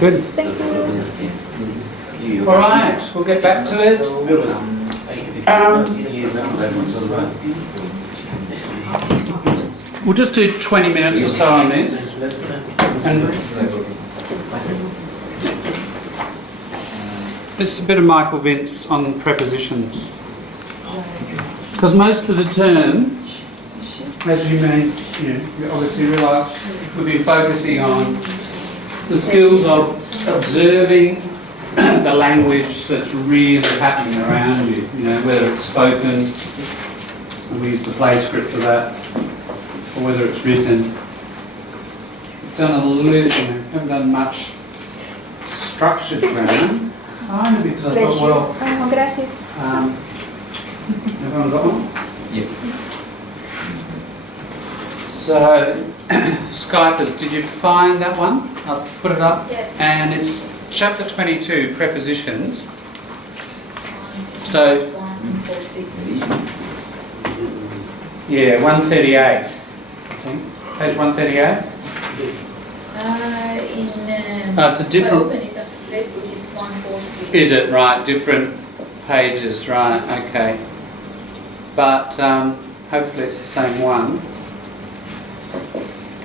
Good. Thank you. All right, we'll get back to it. We'll just do 20 minutes or so on this. And it's a bit of Michael Vince on prepositions. Because most of the term, as you may you obviously realise, we'll be focusing on the skills of observing the language that's really happening around you, whether it's spoken, and we use the play script for that, or whether it's written. We've done a little, haven't done much structured grammar, only because I thought, well, Gracias. everyone got one? Yeah. So, Skypers, did you find that one? I'll put it up. Yes. And it's chapter 22, prepositions. So, 146. yeah, 138, I think. Page 138? It's a different... Open it up, Facebook is 146. Is it? Right, different pages, right, okay. But hopefully it's the same one.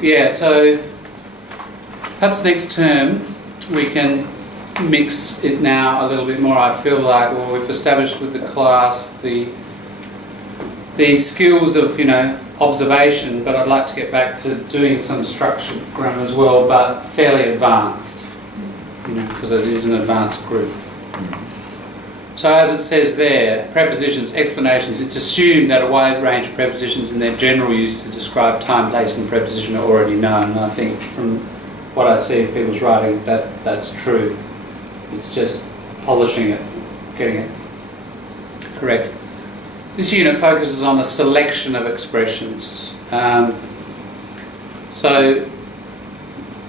Yeah, so perhaps next term we can mix it now a little bit more. I feel like, well, we've established with the class the skills of, observation, but I'd like to get back to doing some structured grammar as well, but fairly advanced, because it is an advanced group. So as it says there, prepositions, explanations, it's assumed that a wide range of prepositions in their general use to describe time, place and preposition are already known. And I think from what I see of people's writing, that's true. It's just polishing it, getting it correct. This unit focuses on a selection of expressions. So,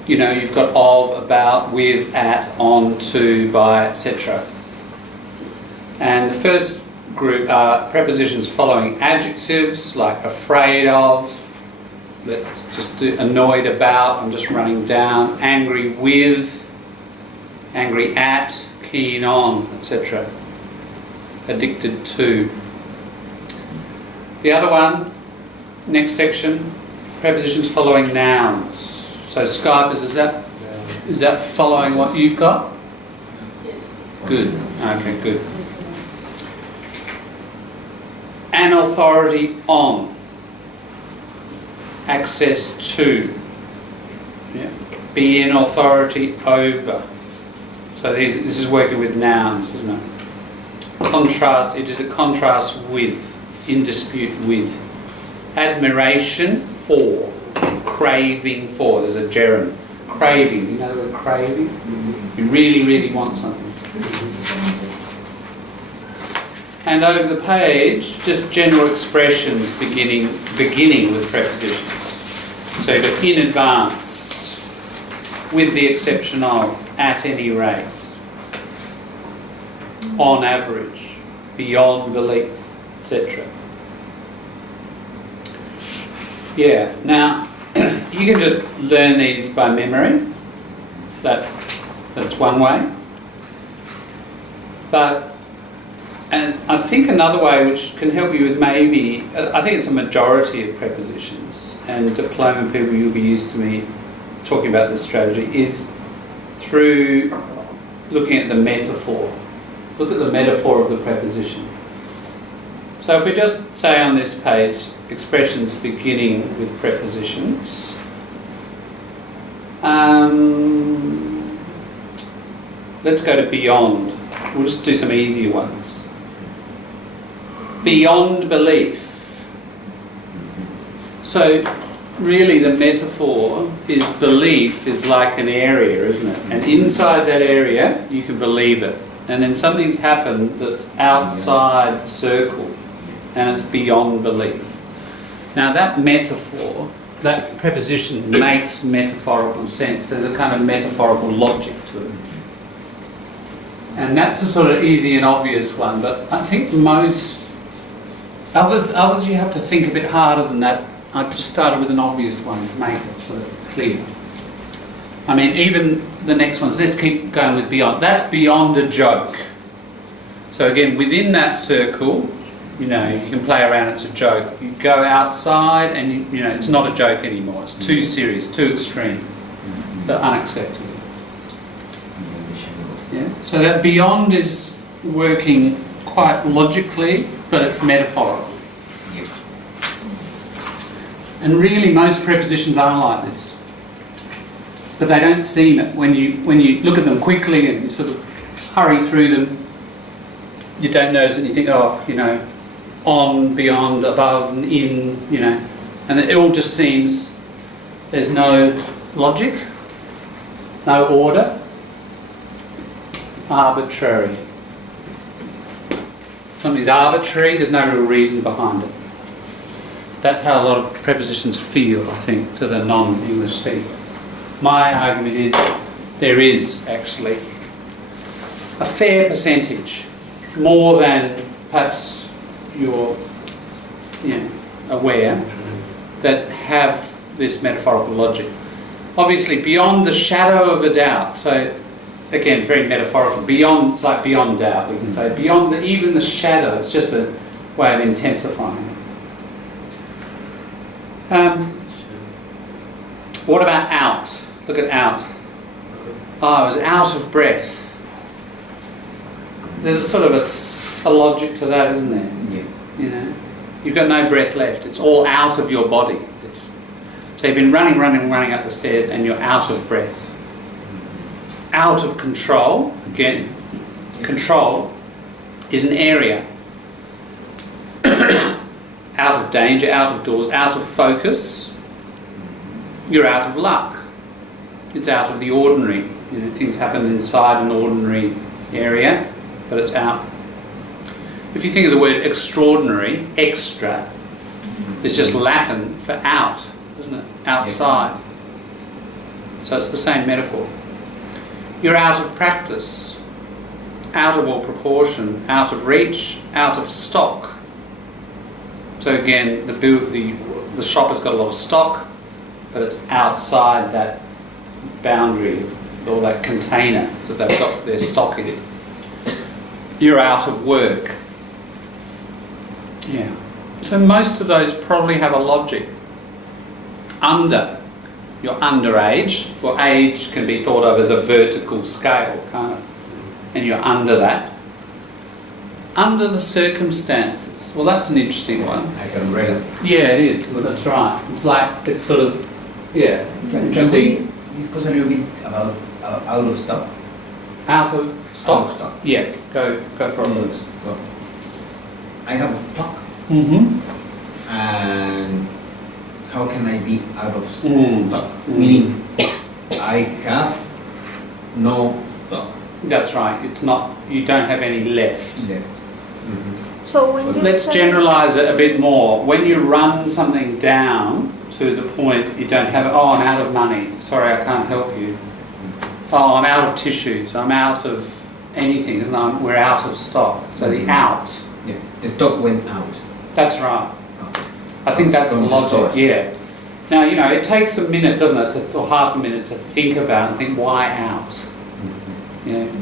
you've got of, about, with, at, on, to, by, etc. And the first group are prepositions following adjectives like afraid of, let's just do annoyed about, I'm just running down, angry with, angry at, keen on, etc. Addicted to. The other one, next section, prepositions following nouns. So Skypers, is that following what you've got? Yes. Good. Okay, good. An authority on, access to, be in authority over. So this is working with nouns, isn't it? Contrast, it is a contrast with, in dispute with. Admiration for, craving for, there's a gerund. Craving, you know the word craving? You really, really want something. And over the page, just general expressions beginning with prepositions. So you've got in advance, with the exception of, at any rate, on average, beyond belief, etc. Yeah, now you can just learn these by memory. That's one way. And I think another way which can help you with maybe, I think it's a majority of prepositions, and diploma people, you'll be used to me talking about this strategy, is through looking at the metaphor. Look at the metaphor of the preposition. So if we just say on this page, expressions beginning with prepositions, let's go to beyond. We'll just do some easier ones. Beyond belief. So really the metaphor is belief is like an area, isn't it? And inside that area you can believe it. And then something's happened that's outside the circle and it's beyond belief. Now that metaphor, that preposition makes metaphorical sense. There's a kind of metaphorical logic to it. And that's a sort of easy and obvious one, but I think most others you have to think a bit harder than that. I just started with an obvious one to make it sort of clear. I mean, even the next one, let's keep going with beyond. That's beyond a joke. So again, within that circle, you know, you can play around, it's a joke. You go outside and, you know, it's not a joke anymore. It's too serious, too extreme. So unacceptable. Yeah. So that beyond is working quite logically, but it's metaphorical. And really most prepositions are like this. But they don't seem it. When you look at them quickly and you sort of hurry through them, you don't notice it and you think, oh, you know, on, beyond, above and in, you know. And it all just seems there's no logic, no order, arbitrary. Something's arbitrary, there's no real reason behind it. That's how a lot of prepositions feel, I think, to the non-English speaker. My argument is there is actually a fair percentage, more than perhaps you're aware, that have this metaphorical logic. Obviously, beyond the shadow of a doubt, so again, very metaphorical, beyond, it's like beyond doubt, we can say, beyond even the shadow, it's just a way of intensifying it. What about out? Look at out. Oh, I was out of breath. There's a sort of a logic to that, isn't there? Yeah. You know, you've got no breath left. It's all out of your body. So you've been running up the stairs and you're out of breath. Out of control, again, control is an area. Out of danger, out of doors, out of focus, you're out of luck. It's out of the ordinary. You know, things happen inside an ordinary area, but it's out. If you think of the word extraordinary, extra, it's just Latin for out, isn't it? Outside. So it's the same metaphor. You're out of practice, out of all proportion, out of reach, out of stock. So again, the shop has got a lot of stock, but it's outside that boundary or that container that they've got their stock in. You're out of work. Yeah. So most of those probably have a logic. Under. You're underage. Well, age can be thought of as a vertical scale, can't it? And you're under that. Under the circumstances. Well, that's an interesting one. I can read it. Yeah, it is. That's right. It's like, it's sort of, yeah, Can interesting. we discuss a little bit about out of stock? Out of stock? Out of stock. Yes, go for it. Well, I have stock, Mm-hmm. and how can I be out of stock? Mm. Meaning, I have no stock That's right. It's not, you don't have any left. left. So when you Let's say- generalise it a bit more. When you run something down to the point you don't have it, oh, I'm out of money, sorry, I can't help you. Oh, I'm out of tissues, I'm out of anything, isn't it? We're out of stock. So the out, Yeah, the stock went out. that's right. I think that's the From the logic, stores. yeah. Now, you know, it takes a minute, doesn't it, or half a minute to think about and think, why out? You know?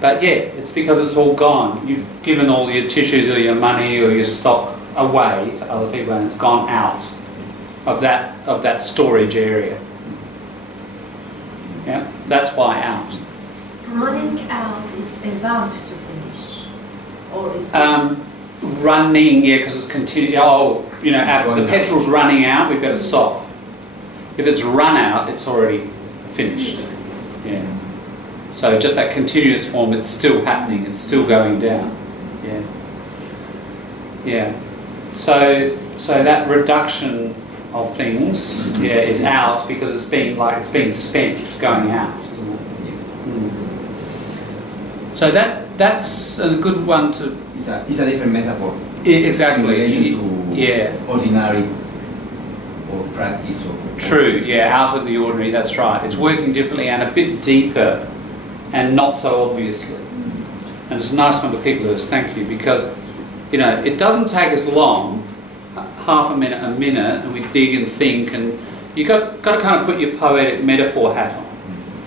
But yeah, it's because it's all gone. You've given all your tissues or your money or your stock away to other people and it's gone out of that storage area. Yeah, that's why out. Running out is about to finish, or is just Running, yeah, because it's continuing. Oh, you know, the Going out. petrol's running out, we've got to stop. If it's run out, it's already finished. Yeah. So just that continuous form, it's still happening, it's still going down. Yeah. Yeah. So that reduction of things, yeah, is out because it's being spent, it's going out, isn't it? Mm. So that's a good one to It's a different metaphor. exactly. In relation to Yeah. ordinary or practice or True, yeah, out of the ordinary, that's right. It's working differently and a bit deeper and not so obviously. And it's a nice one for people who thank you because, you know, it doesn't take us long, half a minute, and we dig and think, and you've got to kind of put your poetic metaphor hat on.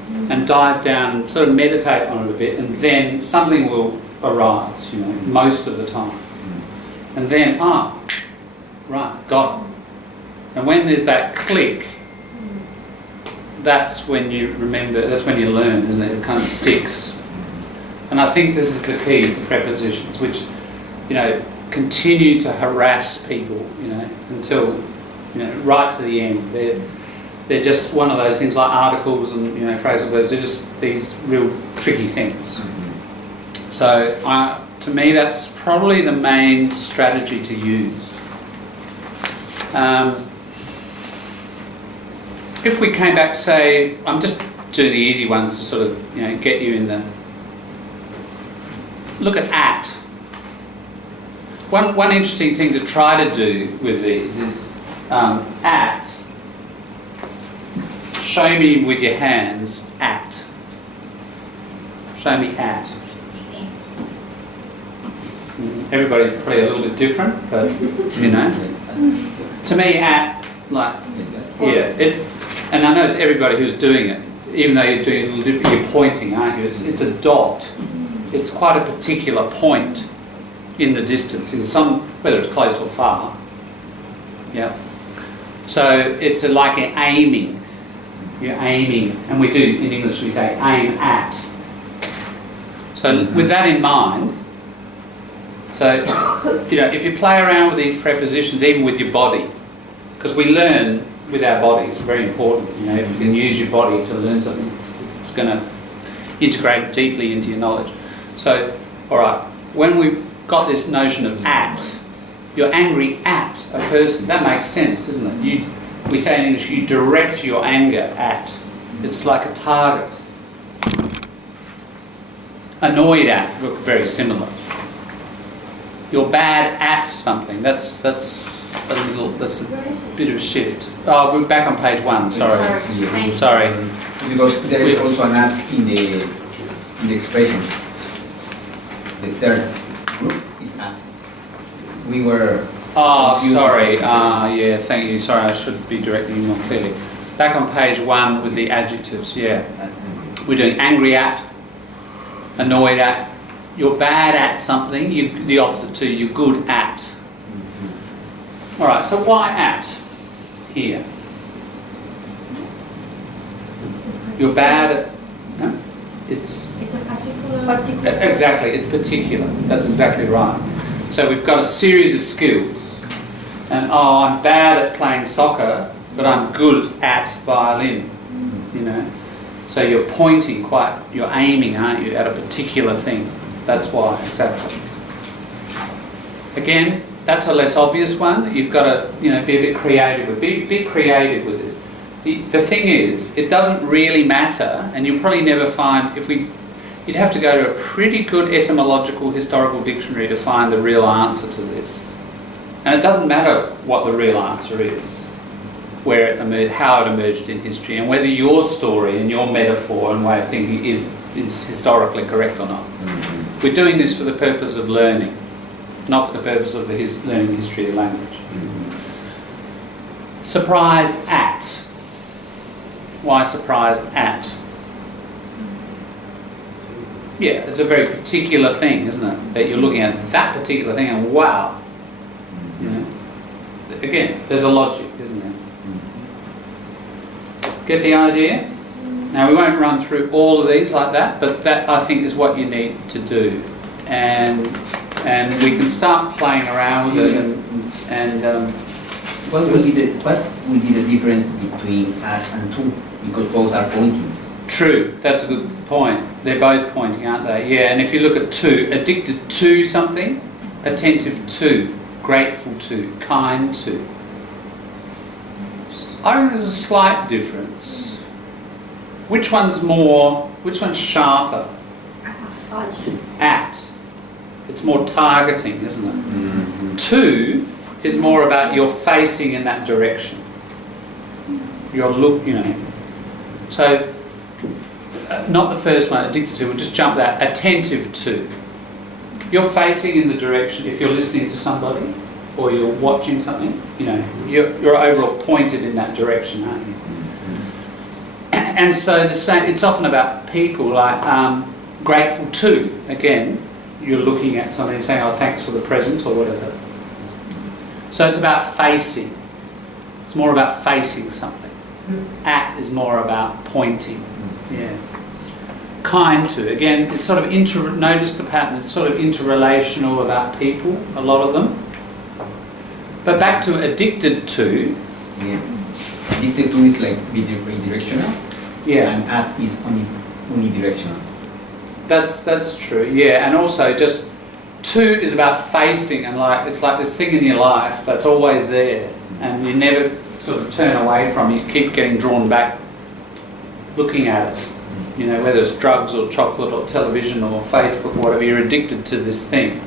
and dive down and sort of meditate on it a bit, and then something will arise, you know, most of the time. And then, right, got it. And when there's that click, that's when you remember, that's when you learn, isn't it? It kind of sticks. And I think this is the key to prepositions, which, you know, continue to harass people, you know, until, you know, right to the end. They're just one of those things like articles and, you know, phrasal verbs. They're just these real tricky things. So to me, that's probably the main strategy to use. If we came back, say, I'm just doing the easy ones to sort of, you know, get you in the... Look at. One interesting thing to try to do with these is at. Show me with your hands at. Show me at. Everybody's probably a little bit different, but you know. To me, at, like, yeah, it. And I notice everybody who's doing it, even though you're doing it a little different, you're pointing, aren't you? It's a dot. It's quite a particular point in the distance, in some, whether it's close or far. Yeah. So it's like an aiming. You're aiming, and we do in English we say aim at. So with that in mind, so you know, if you play around with these prepositions, even with your body, because we learn with our body, it's very important. You know, if you can use your body to learn something, it's going to integrate deeply into your knowledge. So, all right, when we've got this notion of at, you're angry at a person. That makes sense, doesn't it? We say in English, you direct your anger at. It's like a target. Annoyed at, look very similar. You're bad at something. That's a bit of a shift. Oh, we're back on page 1. Sorry. Sorry. Because there is also an at in the expression. The third group is at. We were... Oh, sorry. Yeah, thank you. Sorry, I should be directing you more clearly. Back on page 1 with the adjectives, yeah. We're doing angry at, annoyed at, you're bad at something, the opposite to you're good at. All right, so why at here? You're bad at... No? It's a particular... Exactly, it's particular. That's exactly right. So we've got a series of skills. And I'm bad at playing soccer, but I'm good at violin. You know? So you're pointing you're aiming, aren't you, at a particular thing. That's why, exactly. Again, that's a less obvious one. You've got to, you know, be a bit creative with. Be creative with this. The thing is, it doesn't really matter, and you'll probably never find, you'd have to go to a pretty good etymological historical dictionary to find the real answer to this. And it doesn't matter what the real answer is, where it emerged, how it emerged in history, and whether your story and your metaphor and way of thinking is historically correct or not. We're doing this for the purpose of learning, not for the purpose of learning history of the language. Surprised at. Why surprised at? Yeah, it's a very particular thing, isn't it? That you're looking at that particular thing and wow. You know? Again, there's a logic, isn't there? Get the idea? Now we won't run through all of these like that, but that I think is what you need to do. And we can start playing around with it and what will be the difference between at and to? Because both are pointing. True, that's a good point. They're both pointing, aren't they? Yeah, and if you look at to, addicted to something, attentive to, grateful to, kind to. I think there's a slight difference. Which one's sharper? At. It's more targeting, isn't it? To is more about you're facing in that direction. You're you know. So, not the first one, addicted to, we'll just jump that, attentive to. You're facing in the direction, if you're listening to somebody, or you're watching something, you know, you're overall pointed in that direction, aren't you? And so the same, it's often about people, like grateful to. Again, you're looking at somebody and saying, oh, thanks for the present or whatever. So it's about facing. It's more about facing something. At is more about pointing. Yeah. Kind to. Again, it's sort of notice the pattern. It's sort of interrelational about people, a lot of them. But back to addicted to. Yeah. Addicted to is like bidirectional. Yeah. And at is unidirectional. That's true. Yeah, and also just to is about facing, and like it's like this thing in your life that's always there, and you never sort of turn away from it. You keep getting drawn back, looking at it. You know, whether it's drugs or chocolate or television or Facebook or whatever, you're addicted to this thing.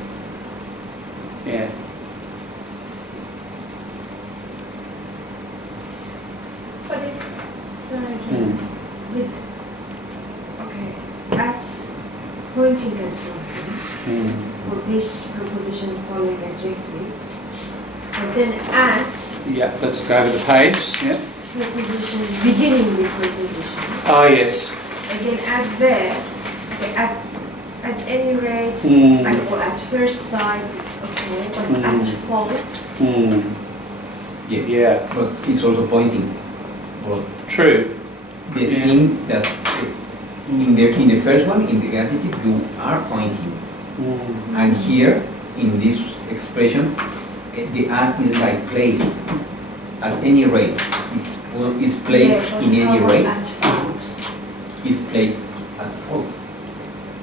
Yeah. But if, sorry, John, with, okay, at pointing at something, for this preposition following adjectives, but then at Yeah, let's go over the page. Yeah. preposition beginning with preposition. Oh, yes. Again, at there, okay, at any rate, or at first sight, it's okay, but at fault, Yeah. Yeah. But it's also pointing. But True. the thing that in the first one, in the adjective, you are pointing. And here, in this expression, the at is like place. At any rate, it's placed yeah, in any rate. at fault. Is placed at fault.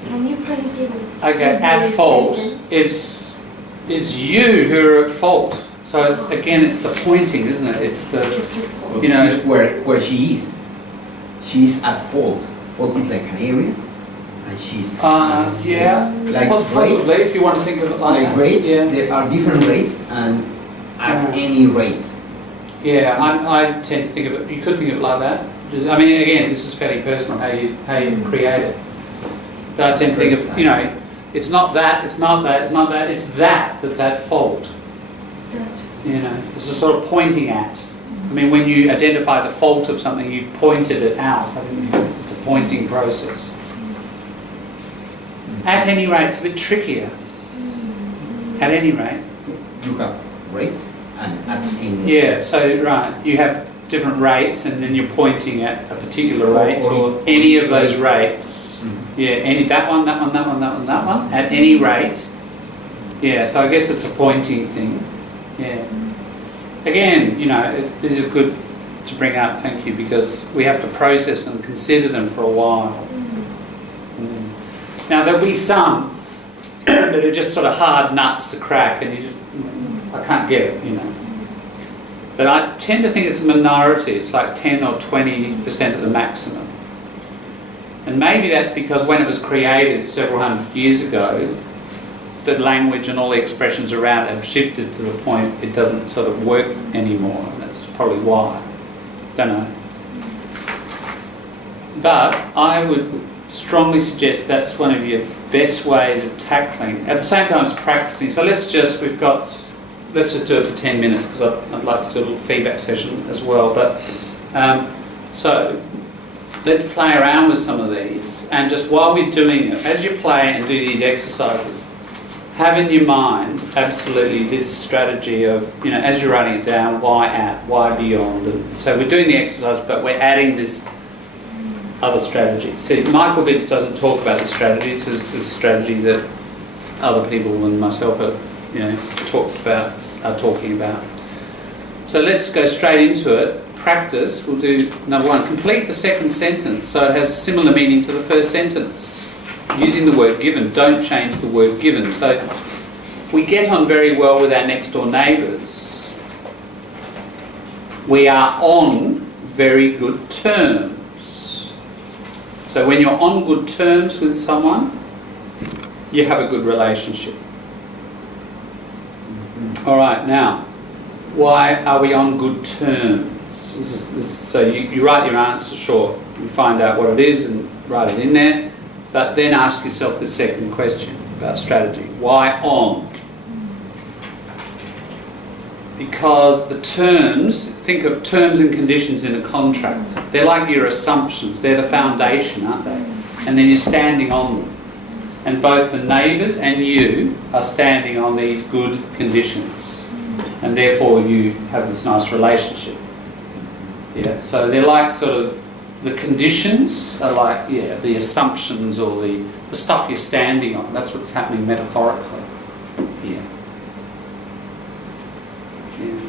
Can you please give it? Okay, at fault is you who are at fault. So it's again, it's the pointing, isn't it? It's the But You know- this is where she is. She's at fault. Fault is like an area, and she's yeah, like possibly rates. if you want to think of it like Like that. rates, Yeah. there are different rates, and at Yeah. any rate. Yeah, I tend to think of it. You could think of it like that. I mean, again, this is fairly personal how you create it. But I tend to think of, you know, it's not that, it's not that, it's not that, it's that that's at fault. You know, it's a sort of pointing at. I mean, when you identify the fault of something, you've pointed it out, haven't you? It's a pointing process. At any rate, it's a bit trickier. At any rate. You have rates and at any. Yeah, so, right, you have different rates and then you're pointing at a particular rate or any of those rates. Yeah, that one, that one, that one, that one, that one, at any rate. Yeah, so I guess it's a pointing thing. Yeah. Again, you know, this is good to bring up, thank you, because we have to process and consider them for a while. Now, there'll be some that are just sort of hard nuts to crack and you just, I can't get it, you know. But I tend to think it's a minority. It's like 10 or 20% of the maximum. And maybe that's because when it was created several hundred years ago, that language and all the expressions around it have shifted to the point it doesn't sort of work anymore. And that's probably why. Don't know. But I would strongly suggest that's one of your best ways of tackling. At the same time as practicing. So let's just do it for 10 minutes because I'd like to do a little feedback session as well. But so let's play around with some of these, and just while we're doing it, as you play and do these exercises, have in your mind absolutely this strategy of, you know, as you're writing it down, why at, why beyond. And so we're doing the exercise, but we're adding this other strategy. See, Michael Vince doesn't talk about this strategy. It's this strategy that other people and myself are, you know, are talking about. So let's go straight into it. Practice. We'll do number one. Complete the second sentence so it has similar meaning to the first sentence. Using the word given. Don't change the word given. So we get on very well with our next door neighbours. We are on very good terms. So when you're on good terms with someone, you have a good relationship. All right, now, why are we on good terms? So you write your answer short. You find out what it is and write it in there. But then ask yourself the second question about strategy. Why on? because the terms, think of terms and conditions in a contract. They're like your assumptions. They're the foundation, aren't they? And then you're standing on them. And both the neighbours and you are standing on these good conditions. And therefore you have this nice relationship. Yeah, so they're like sort of, the conditions are like, yeah, the assumptions or the stuff you're standing on. That's what's happening metaphorically here. Yeah.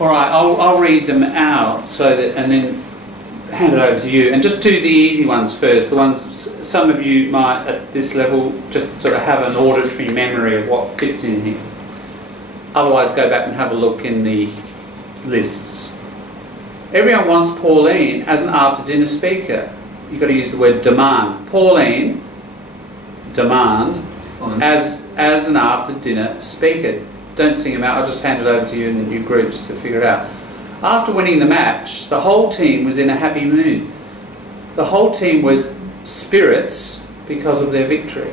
All right, I'll read them out so that, and then hand it over to you. And just do the easy ones first. The ones, some of you might at this level just sort of have an auditory memory of what fits in here. Otherwise, go back and have a look in the lists. Everyone wants Pauline as an after-dinner speaker. You've got to use the word demand. Pauline, demand, as an after-dinner speaker. Don't sing them out. I'll just hand it over to you in your groups to figure it out. After winning the match, the whole team was in a happy mood. The whole team was spirits because of their victory.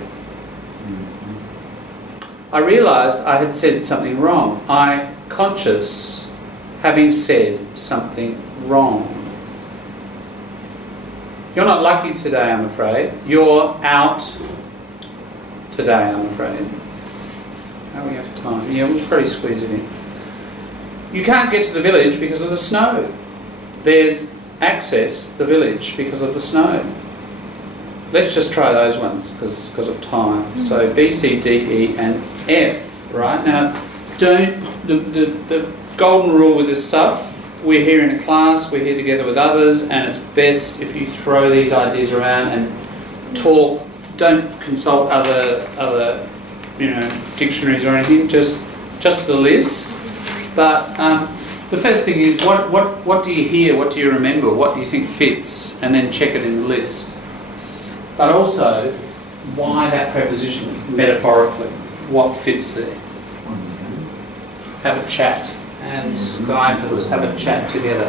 I realised I had said something wrong. I conscious having said something wrong. You're not lucky today, I'm afraid. You're out today, I'm afraid. How we have time? Yeah, we'll probably squeeze it in. You can't get to the village because of the snow. There's access to the village because of the snow. Let's just try those ones because of time. So B, C, D, E and F, right? Now, don't, the golden rule with this stuff, we're here in a class, we're here together with others, and it's best if you throw these ideas around and talk. Don't consult other dictionaries or anything, just the list. But the first thing is, what do you hear, what do you remember, what do you think fits, and then check it in the list. But also, why that preposition, metaphorically, what fits there. Have a chat, and Skype us, have a chat together.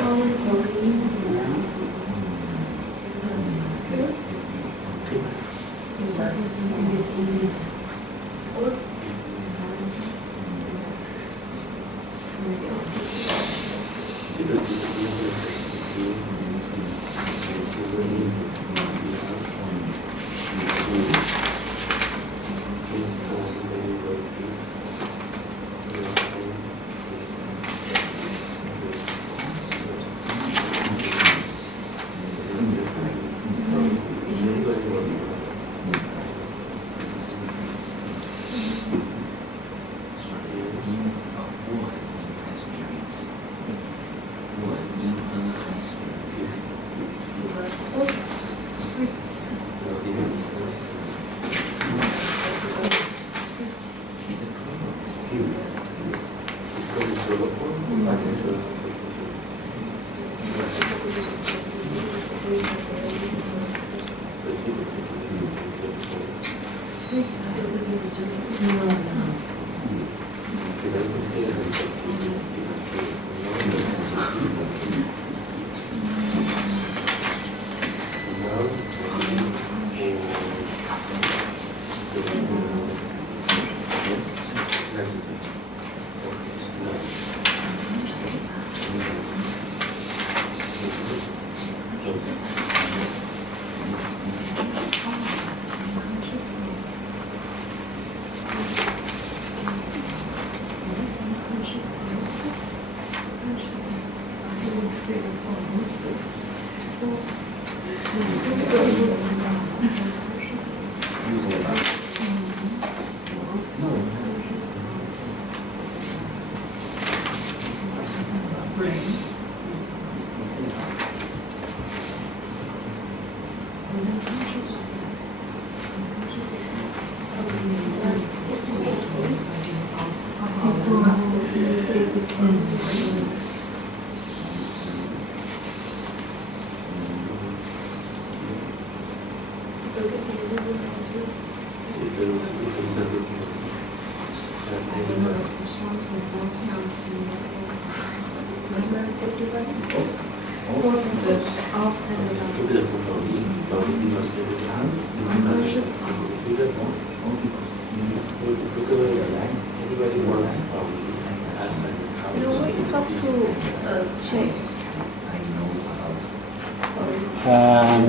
Anybody wants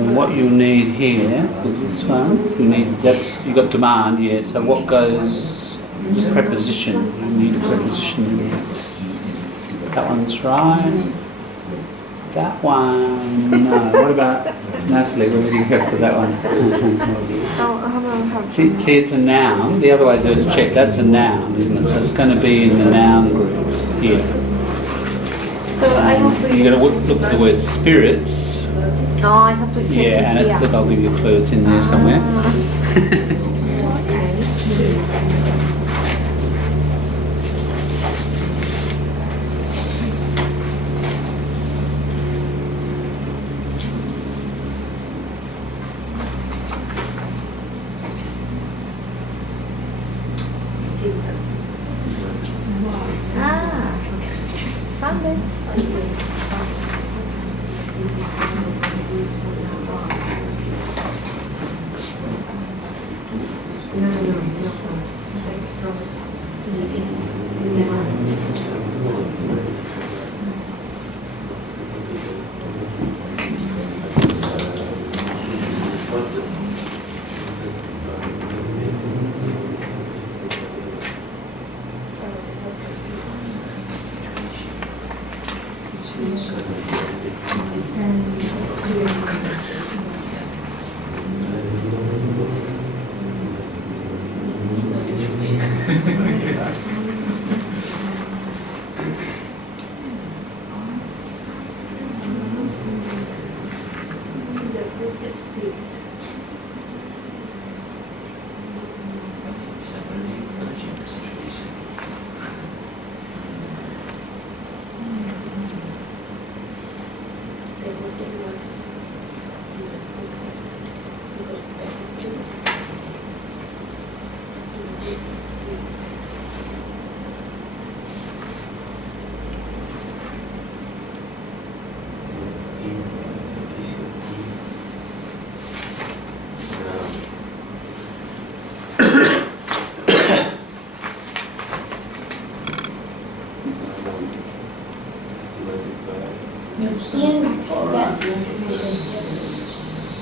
what you need here with this one, you got demand, yeah. So what goes preposition? You need a preposition in here. That one's right. That one, no. What about Natalie? What did you go for that one? See, it's a noun. The other way to do it is check. That's a noun, isn't it? So it's going to be in the noun group here. So I have to. You're going to look at the word spirits. Oh, I have to check Yeah, and it here. look, I'll give you a clue. It's in there somewhere. Found it.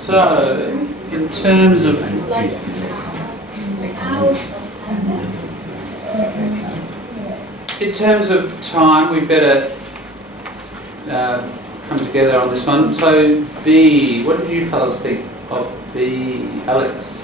So, in terms of time, we better come together on this one. So, B, what did you fellows think of B, Alex?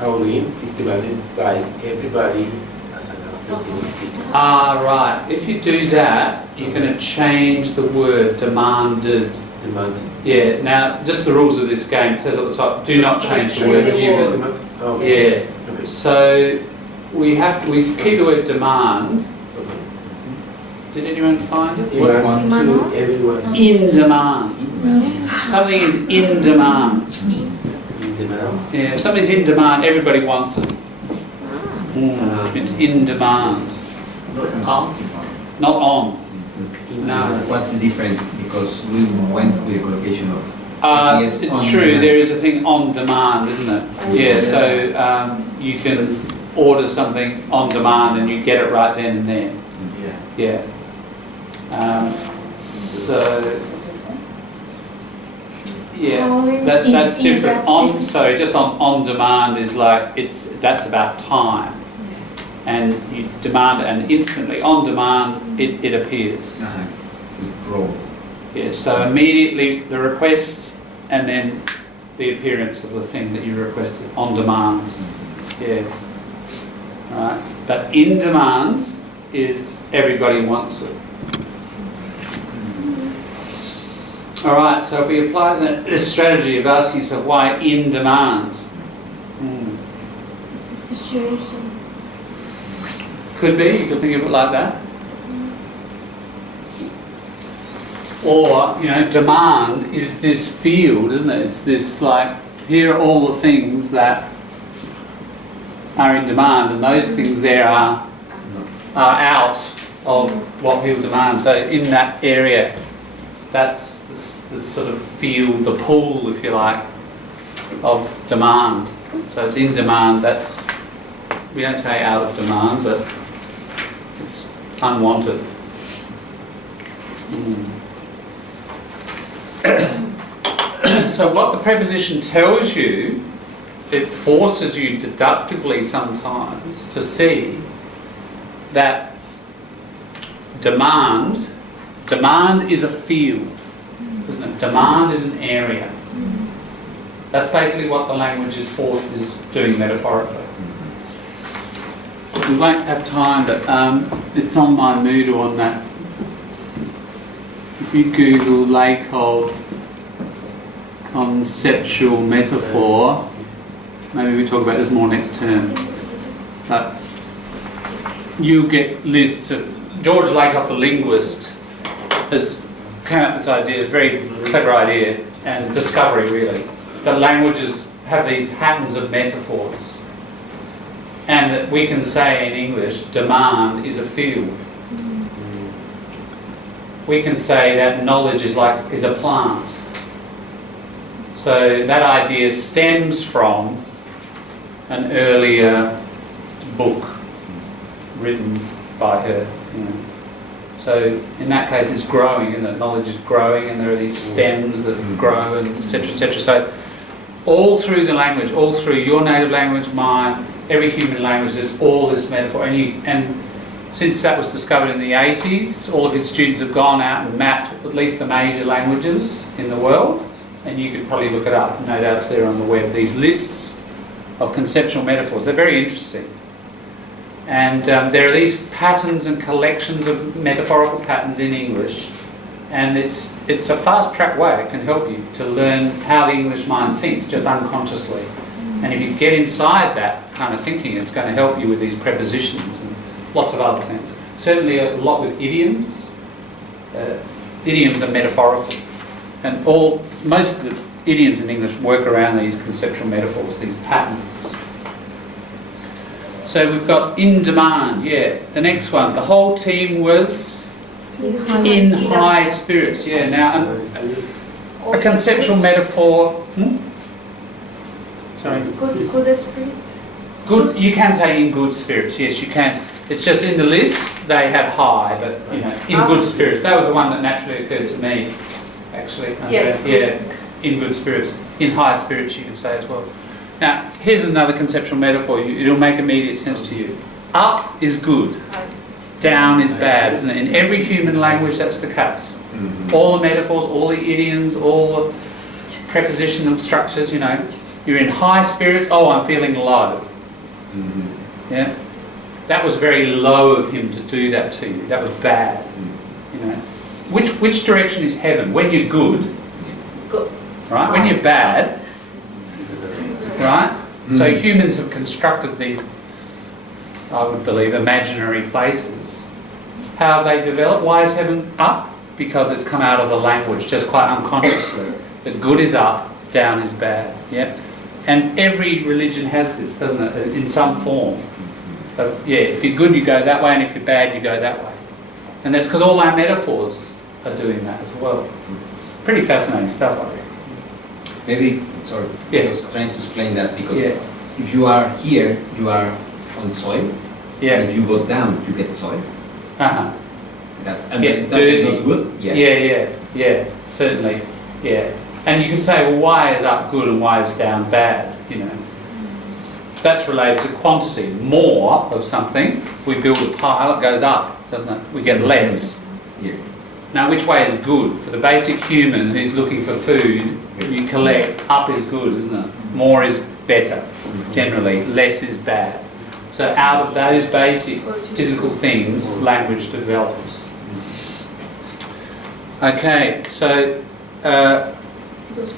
Our name is divided by everybody as an African speaker. Ah, right. If you do that, you're going to change the word demanded. Demanded. Yeah, now, just the rules of this game, it says at the top, do not change the word given. Oh, Yeah. okay. So, we keep the word demand. Did anyone find it? Demand to everyone. In demand. Something is in demand. In demand. Yeah, if something's in demand, everybody wants it. It's in demand. Not on. No. What's the difference? Because we went with the collocation of. yes, It's on true, demand. there is a thing on demand, isn't it? Yeah, so you can order something on demand and you get it right then and there. Yeah. Yeah. Yeah, that's different. Just on demand is like that's about time, and you demand it, and instantly on demand it appears. Draw. Yeah, so immediately the request and then the appearance of the thing that you requested on demand. Yeah. Right. But in demand is everybody wants it. All right, so if we apply this strategy of asking yourself why in demand, It's a situation. could be, you could think of it like that. Or, demand is this field, isn't it? It's this like, here are all the things that are in demand, and those things there are out of what people demand. So in that area, that's the sort of field, the pool, if you like, of demand. So it's in demand. That's, we don't say out of demand, but it's unwanted. So what the preposition tells you, it forces you deductively sometimes to see that demand is a field, isn't it? Demand is an area. That's basically what the language is for, is doing metaphorically. We won't have time, but it's on my Moodle on that. If you Google Lakoff conceptual metaphor, maybe we talk about this more next term, but you'll get lists of... George Lakoff, the linguist, has come up with this idea, a very clever idea, and discovery really, that languages have these patterns of metaphors. And that we can say in English, demand is a field. We can say that knowledge is a plant. So that idea stems from an earlier book written by her. You know. So in that case, it's growing, isn't it? Knowledge is growing, and there are these stems that grow, and etc., etc. So all through the language, all through your native language, mine, every human language, there's all this metaphor. And since that was discovered in the 80s, all of his students have gone out and mapped at least the major languages in the world. And you could probably look it up, no doubt it's there on the web, these lists of conceptual metaphors. They're very interesting. And there are these patterns and collections of metaphorical patterns in English. And it's a fast-track way. It can help you to learn how the English mind thinks, just unconsciously. And if you get inside that kind of thinking, it's going to help you with these prepositions and lots of other things. Certainly a lot with idioms. Idioms are metaphorical. And most of the idioms in English work around these conceptual metaphors, these patterns. So we've got in demand, yeah. The next one, the whole team was in high spirits, yeah. Now, a conceptual metaphor... Sorry? Good spirit. Good, you can say in good spirits, yes, you can. It's just in the list, they have high, but, you know, in good spirits. That was the one that naturally occurred to me, actually. Yeah, in good spirits. In high spirits, you can say as well. Now, here's another conceptual metaphor. It'll make immediate sense to you. Up is good. Down is bad, isn't it? In every human language, that's the case. All the metaphors, all the idioms, all the prepositional structures, you know. You're in high spirits. Oh, I'm feeling low. Yeah? That was very low of him to do that to you. That was bad. You know. Which direction is heaven? When you're good. Good. Right? When you're bad. Right? So humans have constructed these, I would believe, imaginary places. How have they developed? Why is heaven up? Because it's come out of the language, just quite unconsciously. That good is up, down is bad. Yeah? And every religion has this, doesn't it? In some form. If you're good, you go that way, and if you're bad, you go that way. And that's because all our metaphors are doing that as well. It's pretty fascinating stuff, I reckon. Maybe, sorry, I was trying to explain that because if you are here, you are on soil. Yeah. And if you go down, you get soil. Uh-huh. That dirty. is not good. Yeah, certainly. Yeah. And you can say, well, why is up good and why is down bad? You know. That's related to quantity. More of something, we build a pile, it goes up, doesn't it? We get less. Yeah. Now, which way is good? For the basic human who's looking for food, you collect, up is good, isn't it? More is better, generally. Less is bad. So out of those basic physical things, language develops. Okay, so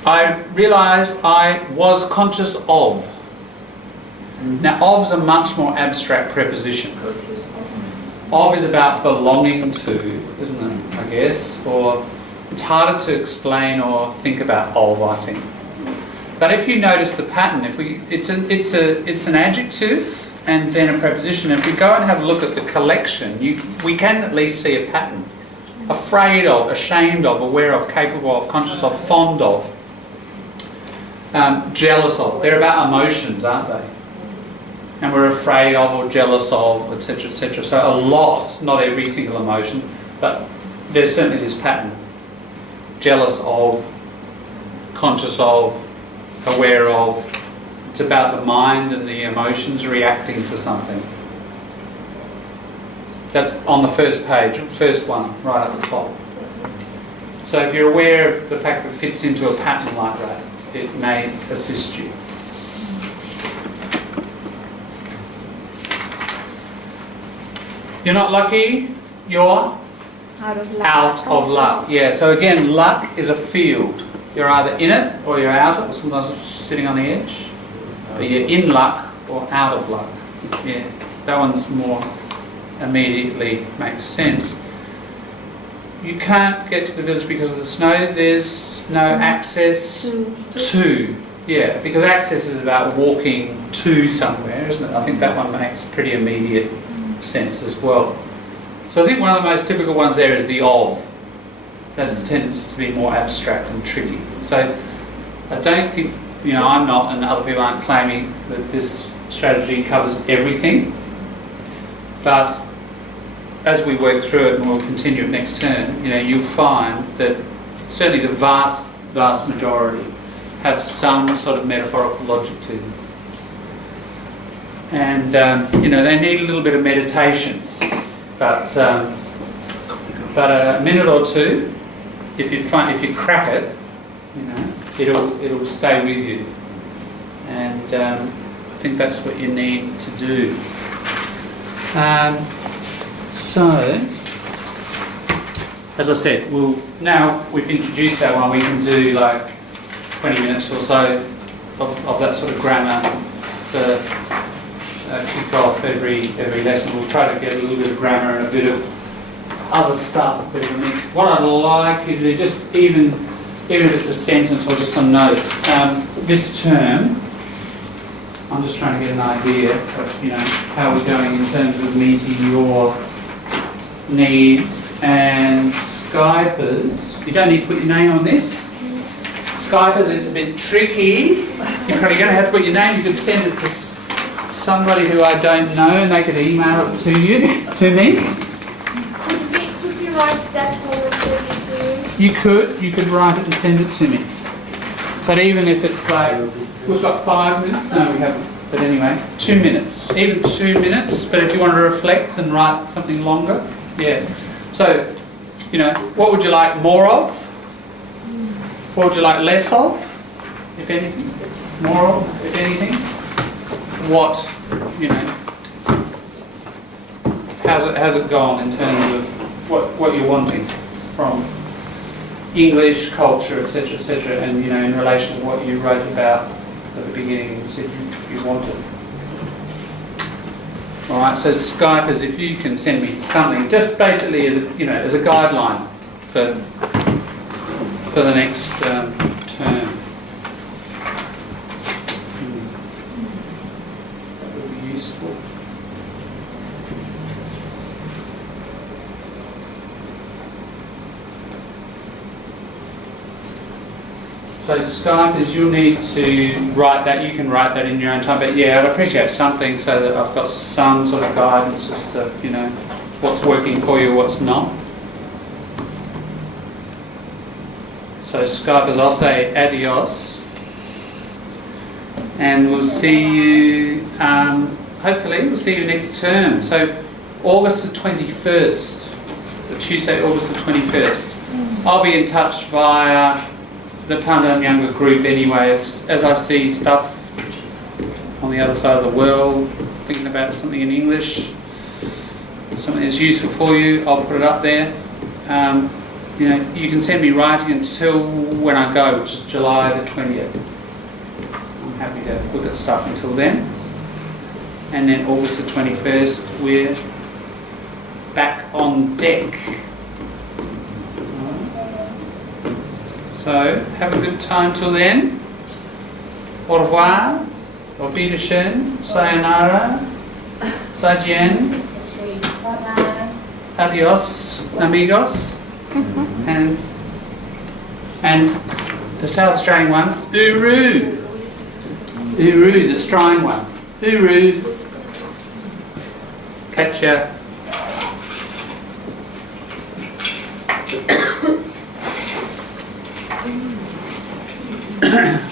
I realised I was conscious of. Now, of's a much more abstract preposition. Of is about belonging to, isn't it, I guess? Or it's harder to explain or think about of, I think. But if you notice the pattern, it's an adjective and then a preposition. If we go and have a look at the collection, we can at least see a pattern. Afraid of, ashamed of, aware of, capable of, conscious of, fond of, jealous of. They're about emotions, aren't they? And we're afraid of or jealous of, etc., etc. So a lot, not every single emotion, but there's certainly this pattern. Jealous of, conscious of, aware of. It's about the mind and the emotions reacting to something. That's on the first page, first one, right at the top. So if you're aware of the fact that it fits into a pattern like that, it may assist you. You're not lucky, you're Out of luck. out of luck. Yeah, so again, luck is a field. You're either in it or you're out of it, or sometimes sitting on the edge. But you're in luck or out of luck. Yeah, that one's more immediately makes sense. You can't get to the village because of the snow. The's no access to. Yeah, because access is about walking to somewhere, isn't it? I think that one makes pretty immediate sense as well. So I think one of the most difficult ones there is the of. That tends to be more abstract and tricky. So I don't think, I'm not, and other people aren't claiming that this strategy covers everything. But as we work through it, and we'll continue it next term, you'll find that certainly the vast majority have some sort of metaphorical logic to them. And, they need a little bit of meditation. But a minute or two, if you crack it, it'll stay with you. And I think that's what you need to do. So, as I said, now we've introduced that one, we can do like 20 minutes or so of that sort of grammar for kick off every lesson. We'll try to get a little bit of grammar and a bit of other stuff, a bit of a mix. What I'd like you to do, just even if it's a sentence or just some notes, this term, I'm just trying to get an idea of how we're going in terms of meeting your needs. And Skypers, you don't need to put your name on this. Skypers, it's a bit tricky. You're probably going to have to put your name. You could send it to somebody who I don't know, and they could email it to me. Could we write that forward to you? You could write it and send it to me. But even if it's like, we've got 5 minutes, no we haven't, but anyway, 2 minutes, even 2 minutes, but if you want to reflect and write something longer, yeah. So, what would you like more of? What would you like less of, if anything? More of, if anything? What, how's it gone in terms of what you're wanting from English, culture, etc., and in relation to what you wrote about at the beginning, you said you wanted. All right, so Skypers, if you can send me something, just basically as a guideline for the next term. That would be useful. So Skype is, you'll need to write that. You can write that in your own time, but yeah, I'd appreciate something so that I've got some sort of guidance as to what's working for you, what's not. So Skype is, I'll say adios, and we'll see you. Hopefully, we'll see you next term. So August the 21st, the Tuesday, August the 21st. I'll be in touch via the Tandem Younger group anyway, as I see stuff on the other side of the world, thinking about something in English, something that's useful for you, I'll put it up there. You can send me writing until when I go, which is July the 20th. I'm happy to look at stuff until then. And then August the 21st, we're back on deck. So, have a good time till then. Au revoir, auf Wiedersehen, sayonara, zaijian, adios, amigos, and the South Australian one, uru, the Australian one, uru. Catch ya. This is Yes.